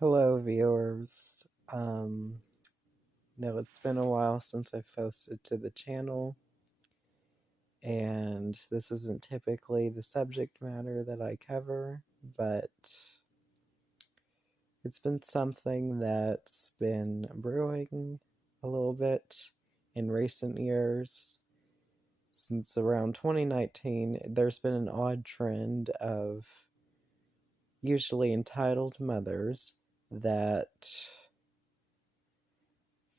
Hello, viewers. No, it's been a while since I've posted to the channel, and this isn't typically the subject matter that I cover, but it's been something that's been brewing a little bit in recent years. Since around 2019, there's been an odd trend of usually entitled mothers that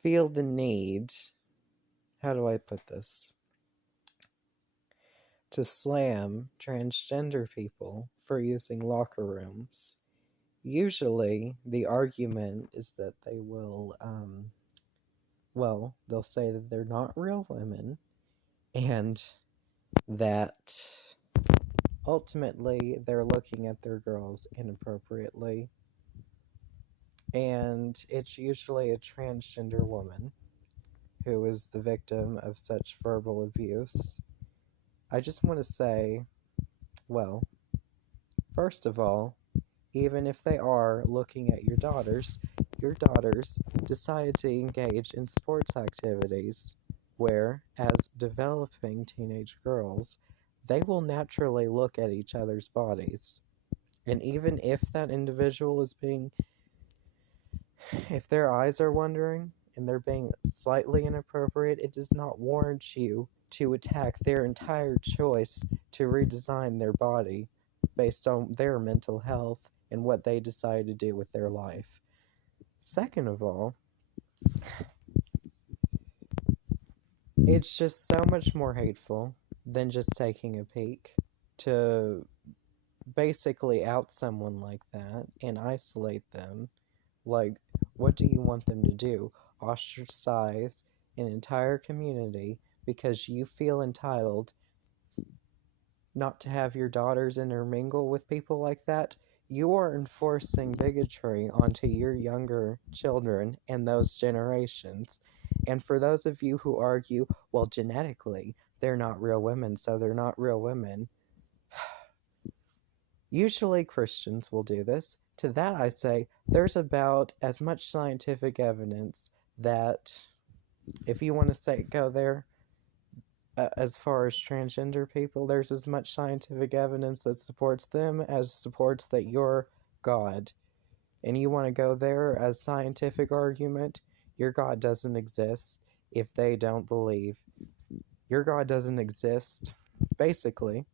feel the need, how do I put this, to slam transgender people for using locker rooms. Usually, the argument is that they will, they'll say that they're not real women and that ultimately they're looking at their girls inappropriately. And it's usually a transgender woman who is the victim of such verbal abuse. I just want to say, well, first of all, even if they are looking at your daughters decide to engage in sports activities where, as developing teenage girls, they will naturally look at each other's bodies. And even if that individual is if their eyes are wandering and they're being slightly inappropriate, it does not warrant you to attack their entire choice to redesign their body based on their mental health and what they decide to do with their life. Second of all, it's just so much more hateful than just taking a peek to basically out someone like that and isolate them. Like, what do you want them to do? Ostracize an entire community because you feel entitled not to have your daughters intermingle with people like that? You are enforcing bigotry onto your younger children and those generations. And for those of you who argue, well, genetically, they're not real women, so they're not real women. Usually Christians will do this. To that I say, there's about as much scientific evidence that, if you want to go there, as far as transgender people, there's as much scientific evidence that supports them as supports that you're God. And you want to go there as scientific argument, your God doesn't exist if they don't believe. Your God doesn't exist, basically,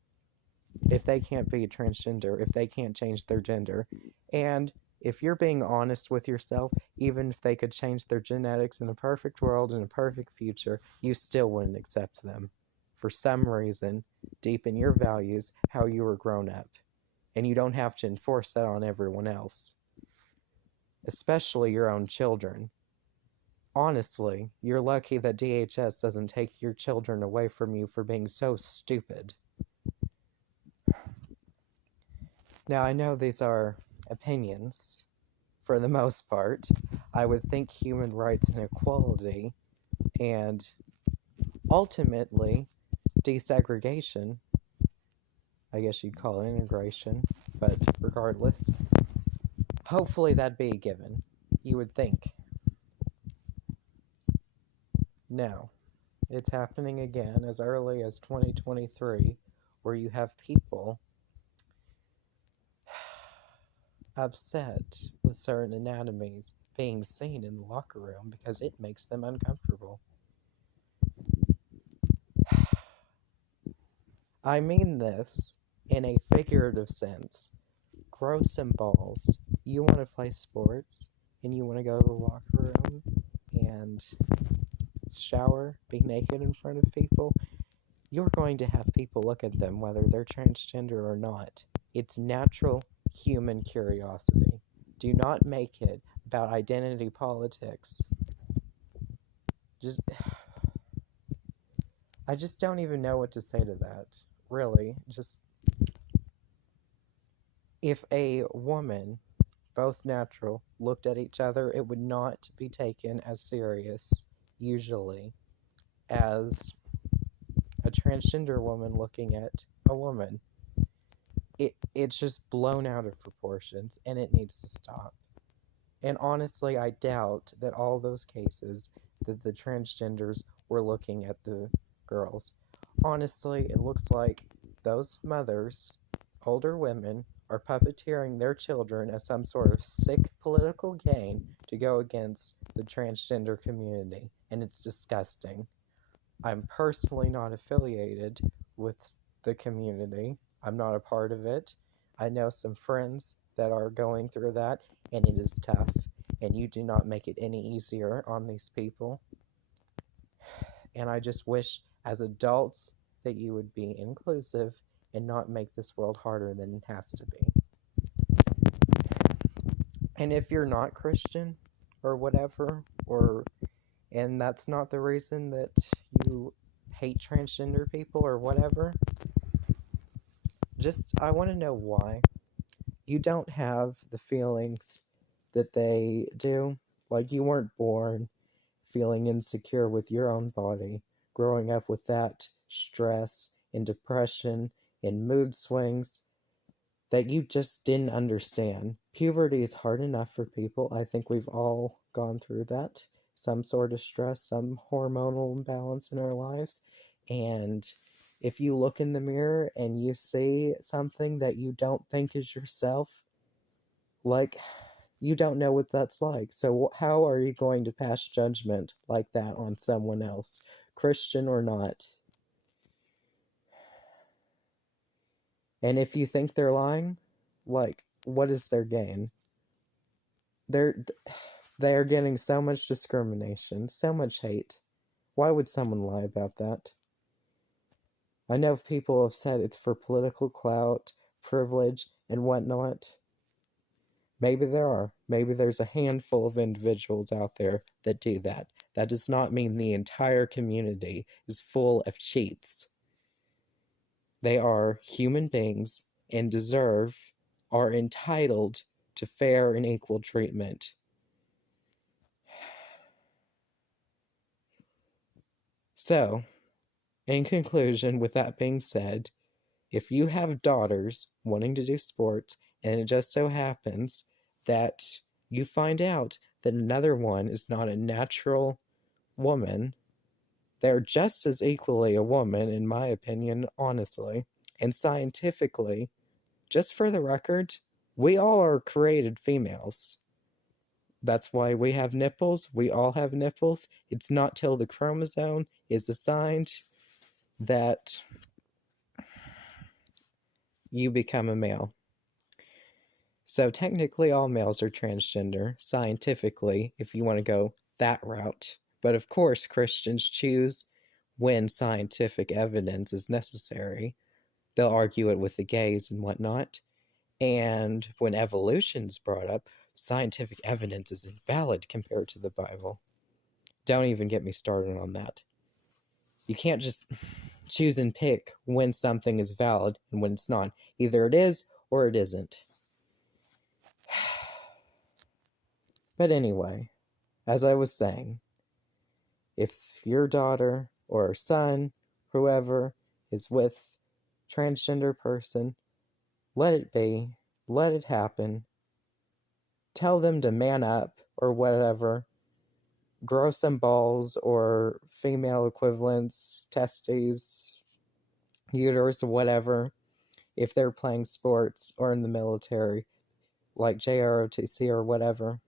if they can't be transgender, if they can't change their gender. And if you're being honest with yourself, even if they could change their genetics in a perfect world, in a perfect future, you still wouldn't accept them. For some reason, deep in your values, how you were grown up. And you don't have to enforce that on everyone else. Especially your own children. Honestly, you're lucky that DHS doesn't take your children away from you for being so stupid. Now, I know these are opinions, for the most part. I would think human rights and equality, and ultimately, desegregation, I guess you'd call it integration, but regardless, hopefully that'd be a given, you would think. Now, it's happening again as early as 2023, where you have people upset with certain anatomies being seen in the locker room because it makes them uncomfortable. I mean this in a figurative sense. Grow some balls. You want to play sports and you want to go to the locker room and shower, be naked in front of people. You're going to have people look at them whether they're transgender or not. It's natural human curiosity. Do not make it about identity politics. I just don't even know what to say to that. Really, if a woman, both natural, looked at each other, it would not be taken as serious, usually, as a transgender woman looking at a woman. It's just blown out of proportions, and it needs to stop. And honestly, I doubt that all those cases that the transgenders were looking at the girls. Honestly, it looks like those mothers, older women, are puppeteering their children as some sort of sick political gain to go against the transgender community, and it's disgusting. I'm personally not affiliated with the community. I'm not a part of it. I know some friends that are going through that, and it is tough. And you do not make it any easier on these people. And I just wish, as adults, that you would be inclusive and not make this world harder than it has to be. And if you're not Christian or whatever, and that's not the reason that you hate transgender people or whatever, I want to know why. You don't have the feelings that they do. Like, you weren't born feeling insecure with your own body, growing up with that stress and depression and mood swings that you just didn't understand. Puberty is hard enough for people. I think we've all gone through that. Some sort of stress, some hormonal imbalance in our lives. And if you look in the mirror and you see something that you don't think is yourself, like, you don't know what that's like. So how are you going to pass judgment like that on someone else, Christian or not? And if you think they're lying, like, what is their gain? They're they are getting so much discrimination, so much hate. Why would someone lie about that? I know people have said it's for political clout, privilege, and whatnot. Maybe there are. Maybe there's a handful of individuals out there that do that. That does not mean the entire community is full of cheats. They are human beings and are entitled to fair and equal treatment. So, in conclusion, with that being said, if you have daughters wanting to do sports, and it just so happens that you find out that another one is not a natural woman, they're just as equally a woman, in my opinion, honestly. And scientifically, just for the record, we all are created females. That's why we have nipples. We all have nipples. It's not till the chromosome is assigned that you become a male. So technically all males are transgender, scientifically, if you want to go that route. But of course, Christians choose when scientific evidence is necessary. They'll argue it with the gays and whatnot. And when evolution's brought up, scientific evidence is invalid compared to the Bible. Don't even get me started on that. You can't just choose and pick when something is valid and when it's not. Either it is or it isn't. But anyway, as I was saying, if your daughter or son, whoever, is with a transgender person, let it be. Let it happen. Tell them to man up or whatever. Grow some balls or female equivalents, testes, uterus, whatever, if they're playing sports or in the military, like JROTC or whatever.